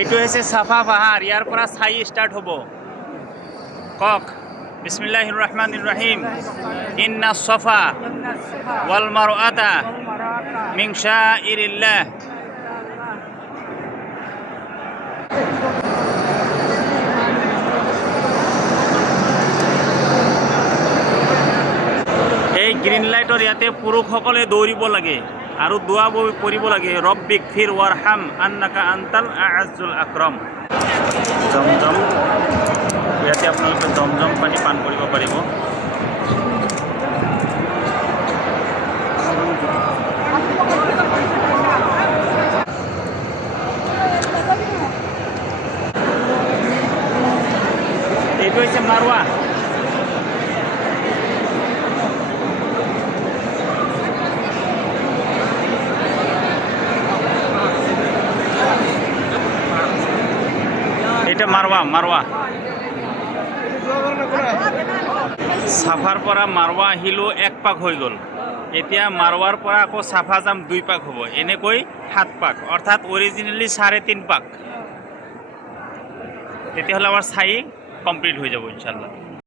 এইটো হৈছে চাফা পাহাৰ, ইয়াৰ পৰা চাই ষ্টাৰ্ট হ'ব। কওক বিসমিল্লাহিৰ ৰহমানিৰ ৰহিম। ইন্না ছফা ওয়াল মারওয়াতা মিন শাইরিল্লাহ। এই গ্ৰীণ লাইটৰ ইয়াতে পুৰুষসকলে দৌৰিব লাগে আৰু দোৱা কৰিব লাগে, ৰব্বিক ফিৰ ৱাৰহাম আন্নাকা আনতাল আ'আজ্জুল আকৰাম। জমজম, ইয়াতে আপোনালোকে জমজম পানী পান কৰিব পাৰিব। এইটো হৈছে মাৰৱা। এটা মারওয়া মারওয়া সাফার পৰা মারওয়া আহিলো 1 পাক হৈ গ'ল। এতিয়া মারওয়াৰ পৰা আকৌ সাফা যাম 2 পাক হ'ব, এনেকৈ 7 পাক, অৰ্থাৎ অৰিজিনেলি 3.5 পাক। তেতিয়াহ'লে আমাৰ চাই কমপ্লিট হৈ যাব ইনশাআল্লাহ।